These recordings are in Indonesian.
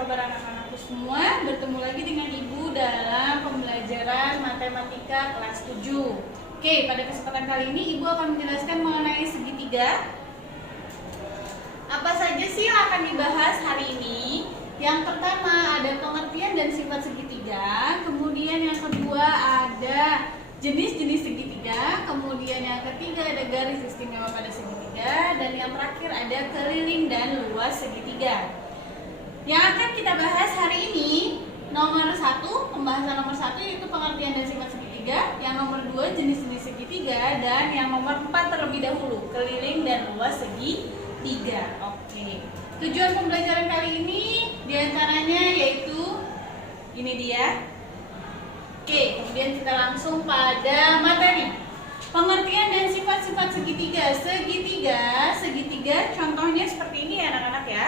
kabar anak-anakku semua? Bertemu lagi dengan Ibu dalam pembelajaran matematika kelas 7. Oke, pada kesempatan kali ini Ibu akan menjelaskan mengenai segitiga. Apa saja sih yang akan dibahas hari ini? Yang pertama ada pengertian dan sifat segitiga. Kemudian yang kedua ada jenis-jenis segitiga. Kemudian yang ketiga ada garis istimewa pada segitiga. Dan yang terakhir ada keliling dan luas segitiga. Yang akan kita bahas hari ini pembahasan nomor 1 yaitu pengertian dan sifat segitiga. Yang nomor 2 jenis-jenis segitiga. Dan yang nomor 4 terlebih dahulu keliling dan luas segitiga. Oke. Tujuan pembelajaran kali ini diantaranya yaitu ini dia. Oke, kemudian kita langsung pada materi. Pengertian dan sifat-sifat segitiga. Segitiga contohnya seperti ini ya anak-anak ya.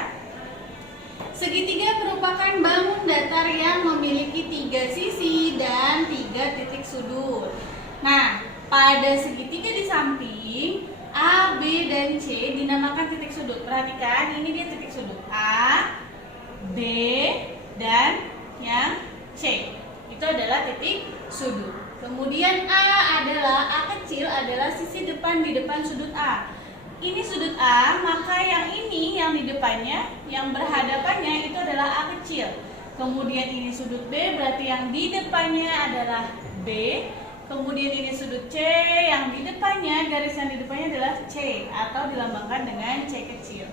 Segitiga merupakan bangun datar yang memiliki 3 sisi dan 3 titik sudut. Nah, pada segitiga di samping A, B, dan C dinamakan titik sudut. Perhatikan, ini dia titik sudut A, B, dan yang C. Itu adalah titik sudut. Kemudian A kecil adalah sisi depan di depan sudut A. Ini sudut A, maka yang ini yang di depannya, yang berhadapannya itu adalah A kecil. Kemudian ini sudut B, berarti yang di depannya adalah B. Kemudian ini sudut C, yang di depannya, garis yang di depannya adalah C, atau dilambangkan dengan C kecil.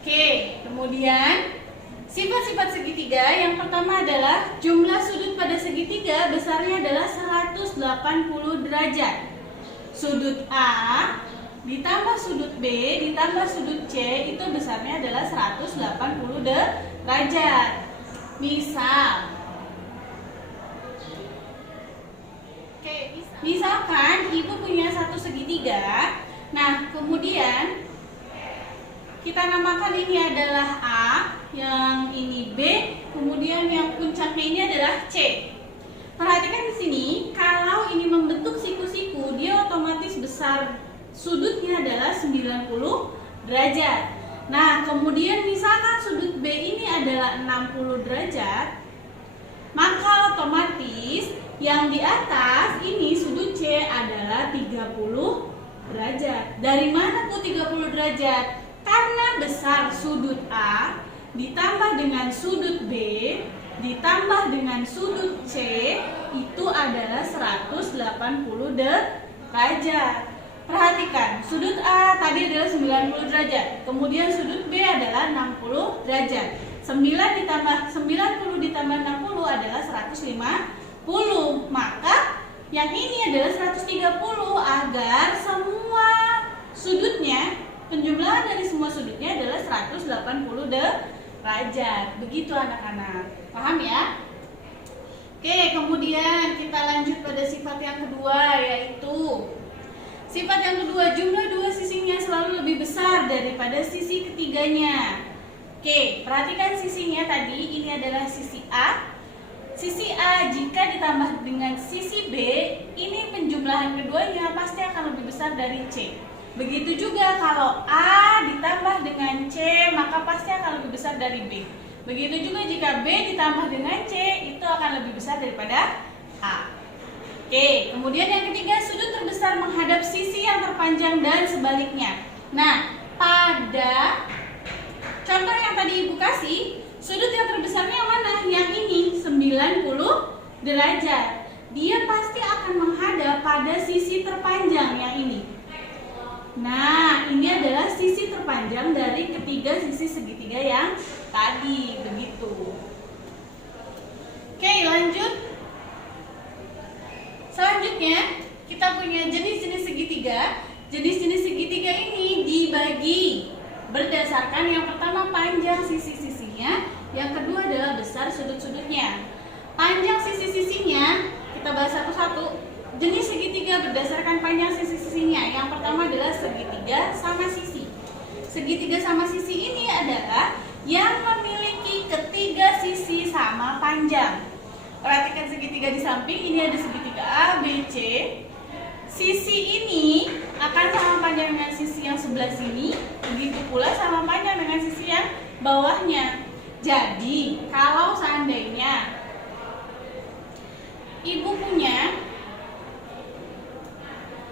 Oke, kemudian sifat-sifat segitiga. Yang pertama adalah jumlah sudut pada segitiga besarnya adalah 180 derajat. Sudut A ditambah sudut B ditambah sudut C itu besarnya adalah 180 derajat. Misalkan Ibu punya satu segitiga. Nah, kemudian kita namakan ini adalah A, yang ini B, kemudian yang puncaknya ini adalah C. Perhatikan di sini, kalau ini membentuk siku-siku, dia otomatis besar sudutnya adalah 90 derajat. Nah, kemudian misalkan sudut B ini adalah 60 derajat, maka otomatis yang di atas ini sudut C adalah 30 derajat. Dari mana tuh 30 derajat? Karena besar sudut A ditambah dengan sudut B ditambah dengan sudut C itu adalah 180 derajat. Perhatikan, sudut A tadi adalah 90 derajat, kemudian sudut B adalah 60 derajat. 90 ditambah 60 adalah 150. Maka yang ini adalah 130 agar semua sudutnya, penjumlahan dari semua sudutnya adalah 180 derajat. Begitu anak-anak. Paham ya? Oke, kemudian kita lanjut pada sifat yang kedua, yaitu sifat yang kedua, jumlah dua sisinya selalu lebih besar daripada sisi ketiganya. Oke, perhatikan sisinya tadi, ini adalah sisi A. Sisi A jika ditambah dengan sisi B, ini penjumlahan keduanya pasti akan lebih besar dari C. Begitu juga kalau A ditambah dengan C, maka pasti akan lebih besar dari B. Begitu juga jika B ditambah dengan C, itu akan lebih besar daripada A. Oke, kemudian yang ketiga, sudut terbesar menghadap sisi yang terpanjang dan sebaliknya. Nah, pada contoh yang tadi Ibu kasih, sudut yang terbesarnya yang mana? Yang ini, 90 derajat. Dia pasti akan menghadap pada sisi terpanjang yang ini. Nah, ini adalah sisi terpanjang dari ketiga sisi segitiga yang tadi, begitu. Oke, lanjut. Selanjutnya, kita punya jenis-jenis segitiga. Jenis-jenis segitiga ini dibagi berdasarkan yang pertama panjang sisi-sisinya, yang kedua adalah besar sudut-sudutnya. Panjang sisi-sisinya, kita bahas satu-satu. Jenis segitiga berdasarkan panjang sisi-sisinya. Yang pertama adalah segitiga sama sisi. Segitiga sama sisi ini adalah yang memiliki ketiga sisi sama panjang. Perhatikan segitiga di samping, ini ada segitiga A, B, C. Sisi ini akan sama panjang dengan sisi yang sebelah sini, begitu pula sama panjang dengan sisi yang bawahnya. Jadi, kalau seandainya ibu punya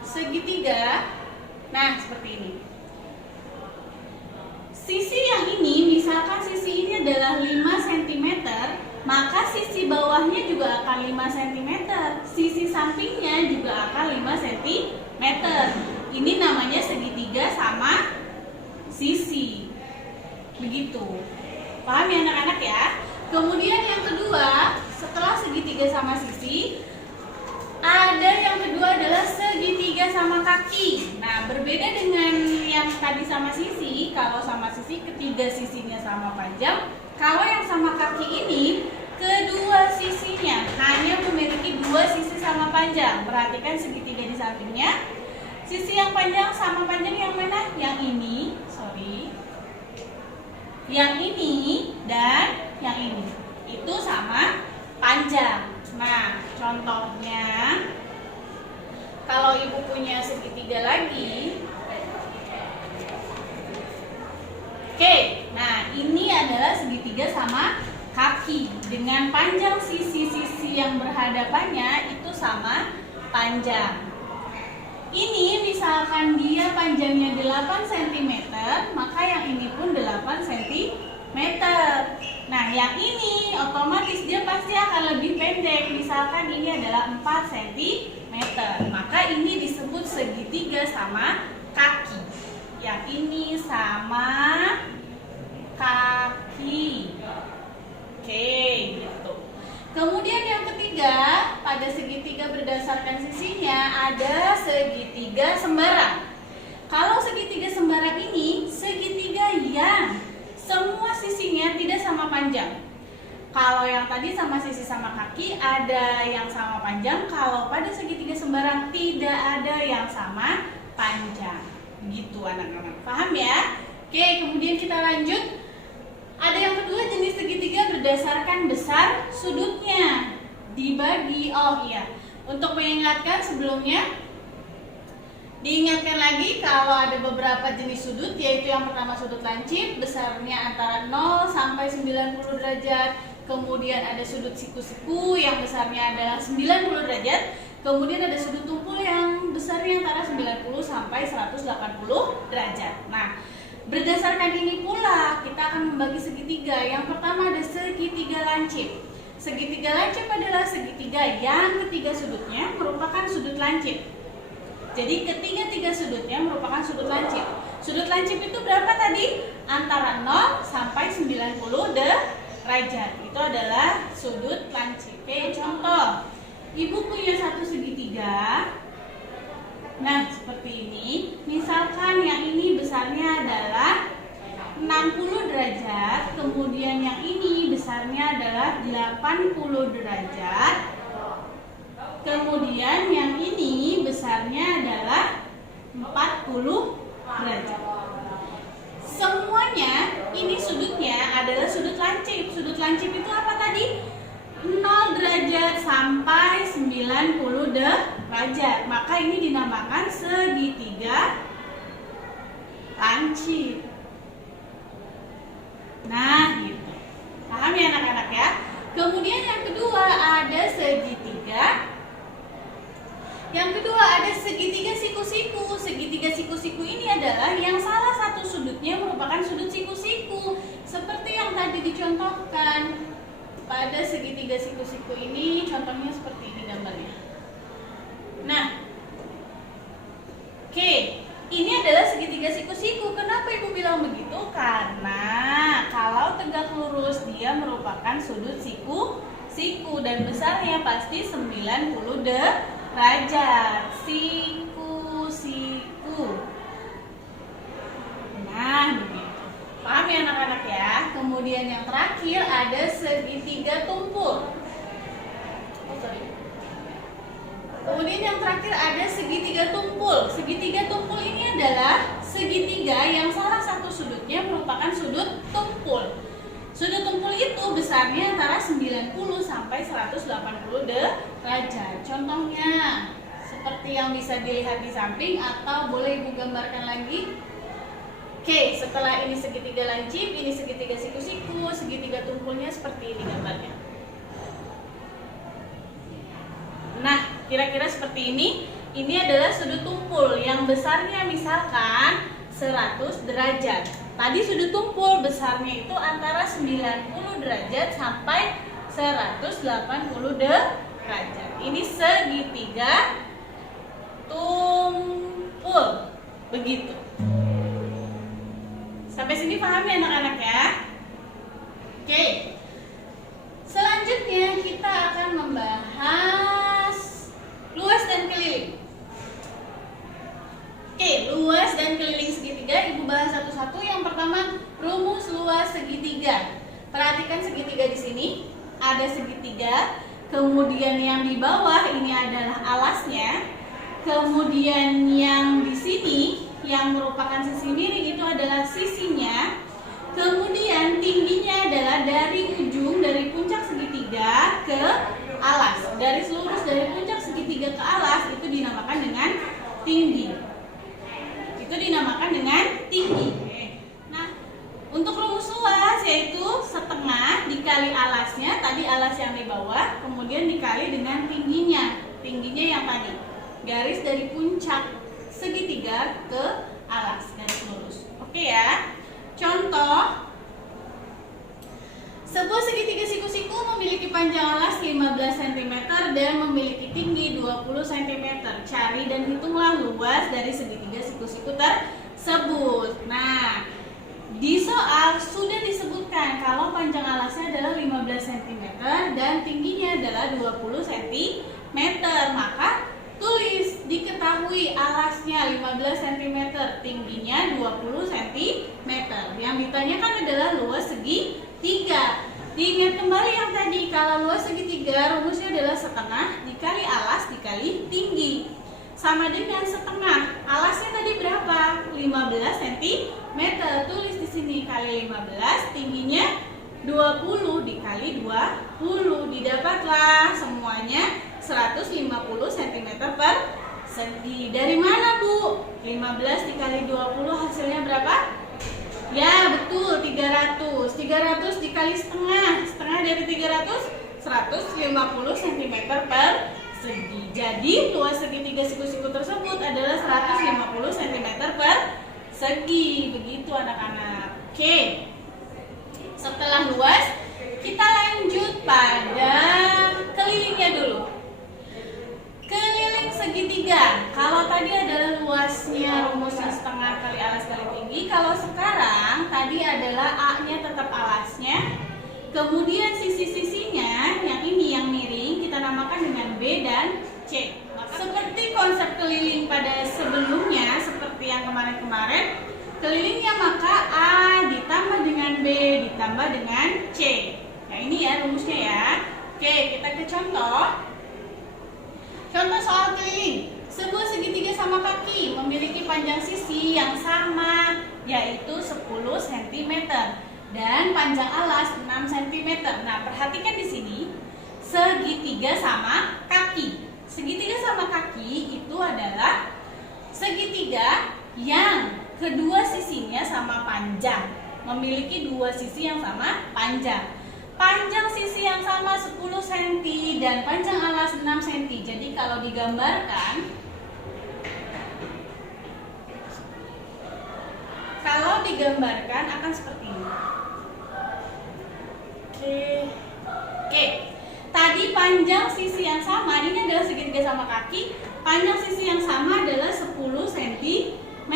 segitiga, nah seperti ini. Sisi yang ini, misalkan sisi ini adalah 5 cm, maka sisi bawahnya juga akan 5 cm. Sisi sampingnya juga akan 5 cm. Ini namanya segitiga sama sisi. Begitu. Paham ya anak-anak ya? Kemudian yang kedua, setelah segitiga sama sisi, ada yang kedua adalah segitiga sama kaki. Nah, berbeda dengan yang tadi sama sisi. Kalau sama sisi, ketiga sisinya sama panjang. Kalau yang sama kaki ini, kedua sisinya hanya memiliki 2 sisi sama panjang. Perhatikan segitiga di sampingnya. Sisi yang panjang sama panjang yang mana? Yang ini, yang ini dan yang ini. Itu sama panjang. Nah, contohnya kalau ibu punya segitiga lagi. Oke, nah ini adalah segitiga sama kaki dengan panjang sisi-sisi yang berhadapannya itu sama panjang. Ini misalkan dia panjangnya 8 cm, maka yang ini pun 8 cm. Nah, yang ini otomatis dia pasti akan lebih pendek. Misalkan ini adalah 4 cm, maka ini disebut segitiga sama kaki. Yang ini sama kaki. Oke, gitu. Kemudian yang ketiga, pada segitiga berdasarkan sisinya ada segitiga sembarang. Kalau segitiga sembarang ini segitiga yang semua sisinya tidak sama panjang. Kalau yang tadi sama sisi sama kaki ada yang sama panjang. Kalau pada segitiga sembarang tidak ada yang sama panjang. Gitu anak-anak. Paham ya? Oke, kemudian kita lanjut. Ada yang kedua, jenis segitiga berdasarkan besar sudutnya. Dibagi, untuk mengingatkan sebelumnya, diingatkan lagi kalau ada beberapa jenis sudut, yaitu yang pertama sudut lancip, besarnya antara 0 sampai 90 derajat. Kemudian ada sudut siku-siku yang besarnya adalah 90 derajat. Kemudian ada sudut tumpul yang besarnya antara 90 sampai 180 derajat. Nah, berdasarkan ini pula kita akan membagi segitiga. Yang pertama ada segitiga lancip. Segitiga lancip adalah segitiga yang ketiga sudutnya merupakan sudut lancip. Jadi ketiga sudutnya merupakan sudut lancip. Sudut lancip itu berapa tadi? Antara 0 sampai 90 derajat. Itu adalah sudut lancip. Oke, contoh. Ibu punya satu segitiga. Nah, seperti ini. Misalkan yang ini besarnya adalah 60 derajat, kemudian yang ini besarnya adalah 80 derajat. Kemudian yang ini besarnya adalah 40 derajat. Semuanya ini sudutnya adalah sudut lancip. Sudut lancip itu apa tadi? 0 derajat sampai 90 derajat. Maka ini dinamakan segitiga lancip. Nah, gitu. Paham ya anak-anak ya? Kemudian yang kedua ada segitiga. Yang kedua ada segitiga siku-siku. Segitiga siku-siku ini adalah yang salah satu sudutnya merupakan sudut siku-siku. Seperti yang tadi dicontohkan. Pada segitiga siku-siku ini contohnya seperti ini gambarnya. Nah, oke, ini adalah segitiga siku-siku. Kenapa ibu bilang begitu? Karena kalau tegak lurus dia merupakan sudut siku-siku dan besarnya pasti 90 derajat. Siku-siku. Nah, begitu. Paham ya anak-anak ya? Kemudian yang terakhir ada segitiga tumpul. Kemudian yang terakhir ada segitiga tumpul. Segitiga tumpul ini adalah segitiga yang salah satu sudutnya merupakan sudut tumpul. Sudut tumpul itu besarnya antara 90 sampai 180 derajat. Contohnya seperti yang bisa dilihat di samping atau boleh ibu gambarkan lagi. Oke, setelah ini segitiga lancip, ini segitiga siku-siku, segitiga tumpulnya seperti ini gambarnya. Nah, kira-kira seperti ini. Ini adalah sudut tumpul yang besarnya misalkan 100 derajat. Tadi sudut tumpul besarnya itu antara 90 derajat sampai 180 derajat. Ini segitiga tumpul. Begitu. Sampai sini paham ya anak-anak ya? Oke. Selanjutnya kita akan membahas luas dan keliling. Oke, luas dan keliling segitiga Ibu bahas satu-satu. Yang pertama, rumus luas segitiga. Perhatikan segitiga di sini. Ada segitiga, kemudian yang di bawah ini adalah alasnya. Kemudian yang di sini yang merupakan sisi miring itu adalah sisinya. Kemudian tingginya adalah dari ujung, dari puncak segitiga ke alas. Garis lurus dari puncak segitiga ke alas itu dinamakan dengan tinggi. Itu dinamakan dengan tinggi. Nah, untuk rumus luas yaitu setengah dikali alasnya, tadi alas yang di bawah, kemudian dikali dengan tingginya. Tingginya yang tadi, garis dari puncak segitiga ke alas, garis lurus. Oke ya. Contoh, sebuah segitiga siku-siku memiliki panjang alas 15 cm dan memiliki tinggi 20 cm. Cari dan hitunglah luas dari segitiga siku-siku tersebut. Nah, di soal sudah disebutkan kalau panjang alasnya adalah 15 cm dan tingginya adalah 20 cm. Maka tulis, diketahui alasnya 15 cm, tingginya 20 cm. Yang ditanyakan adalah luas segitiga. Diingat kembali yang tadi, kalau luas segitiga rumusnya adalah setengah dikali alas dikali tinggi. Sama dengan setengah. Alasnya tadi berapa? 15 cm. Tulis di sini kali 15, tingginya 20 dikali 20. Didapatlah semuanya 150 cm persegi. Dari mana, Bu? 15 dikali 20 hasilnya berapa? Ya, betul, 300. 300 dikali setengah. Setengah dari 300, 150 cm persegi. Jadi, luas segitiga siku-siku tersebut adalah 150 cm persegi. Begitu anak-anak. Oke. Setelah luas, kita lanjut pada kelilingnya dulu. Keliling segitiga. Kalau tadi adalah luasnya rumusnya setengah kali alas kali tinggi. Kalau sekarang tadi adalah A-nya tetap alasnya. Kemudian sisi-sisinya yang ini yang miring kita namakan dengan B dan C. Seperti konsep keliling pada sebelumnya, seperti yang kemarin-kemarin, kelilingnya maka A ditambah dengan B ditambah dengan C. Nah ini ya rumusnya ya. Oke, kita ke contoh. Contoh soal keliling. Sebuah segitiga sama kaki memiliki panjang sisi yang sama, yaitu 10 cm dan panjang alas 6 cm. Nah, perhatikan di sini segitiga sama kaki. Segitiga sama kaki itu adalah segitiga yang kedua sisinya sama panjang, memiliki dua sisi yang sama panjang. Panjang sisi yang sama 10 cm dan panjang alas 6 cm. Jadi kalau digambarkan, akan seperti ini. Oke. Tadi panjang sisi yang sama, ini adalah segitiga sama kaki. Panjang sisi yang sama adalah 10 cm.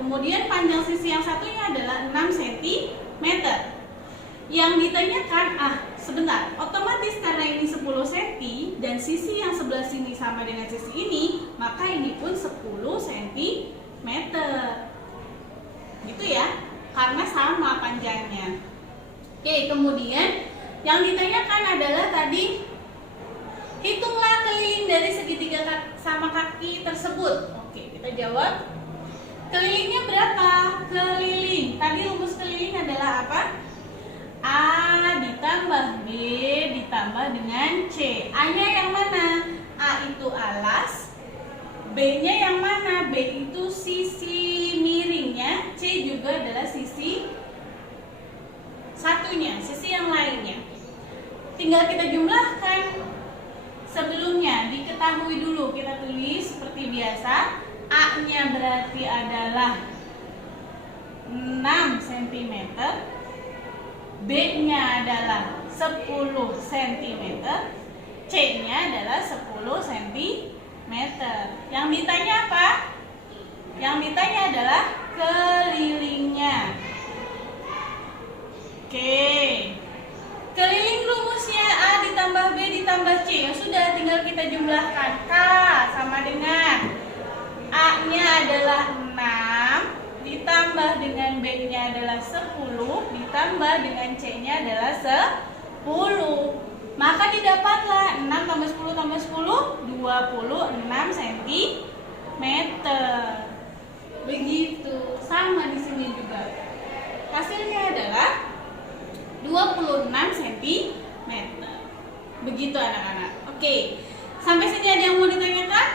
Kemudian panjang sisi yang satunya adalah 6 cm. Yang ditanyakan, sebentar, otomatis karena ini 10 cm dan sisi yang sebelah sini sama dengan sisi ini, maka ini pun 10 cm. Gitu ya, karena sama panjangnya. Oke, kemudian yang ditanyakan adalah tadi, hitunglah keliling dari segitiga sama kaki tersebut. Oke, kita jawab. Kelilingnya berapa? Keliling. Tadi rumus keliling adalah apa? A ditambah B ditambah dengan C. A-nya yang mana? A itu alas. B-nya yang mana? B itu sisi miringnya. C juga juga adalah sisi satunya, sisi yang lainnya. Tinggal kita jumlahkan. Sebelumnya diketahui dulu, kita tulis seperti biasa. A-nya berarti adalah 6 cm, B-nya adalah 10 cm, C-nya adalah 10 cm. Yang ditanya apa? Yang ditanya adalah kelilingnya. Oke. Keliling rumusnya A ditambah B ditambah C. Ya sudah, tinggal kita jumlahkan. K sama dengan A-nya adalah 6 ditambah dengan B-nya adalah 10 ditambah dengan C-nya adalah 10. Maka didapatlah 6 tambah 10 tambah 10 26 cm. Begitu. Sama di sini juga. Hasilnya adalah 26 cm. Begitu anak-anak. Oke. Sampai sini ada yang mau ditanyakan?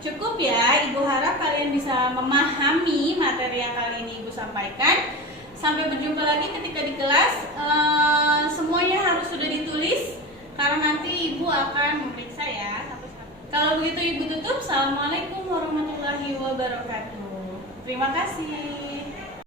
Cukup ya. Ibu harap kalian bisa memahami materi yang kali ini Ibu sampaikan. Sampai berjumpa lagi ketika di kelas. Semuanya harus sudah ditulis karena nanti Ibu akan memeriksa ya. Kalau begitu Ibu tutup. Assalamualaikum warahmatullahi wabarakatuh. Terima kasih.